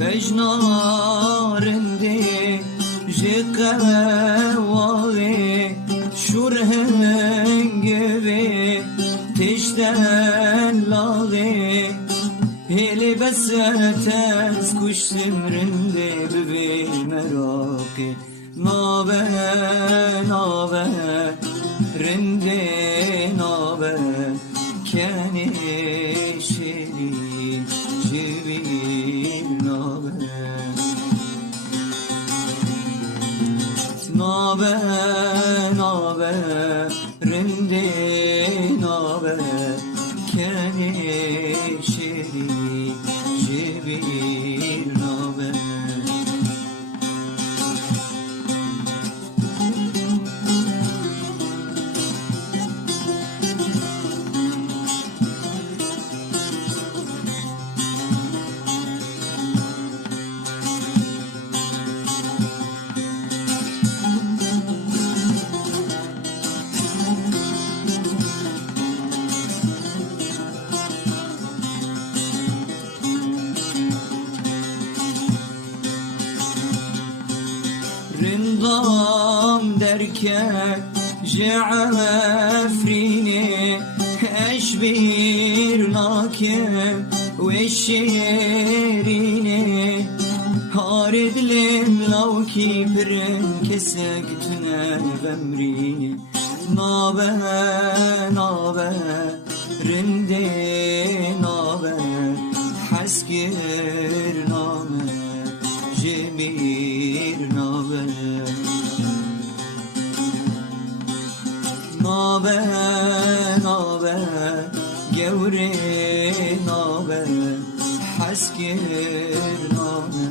بجنارندي جقواغي شورهنگوي تشتن لاغي هلی بس تز کشتم رنده ببین مراقی نابه نابه رنده نابه کنی شیری جبیر نابه نابه نابه رنده نابه کنی شیری جبیر نابه رندام دركك جعفريني أشبير ناكم والشيريني هارد لم لو كيبرن كسكتنا بمري نابه نابه رندي نابه حسكر نامه جبير نابه نابه نابه گوره نابه حسکر نابه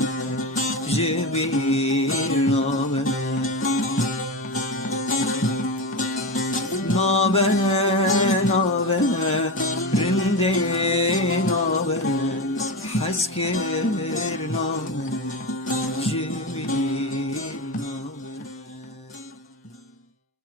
جبیر نابه نابه نابه رنده نابه حسکر نابه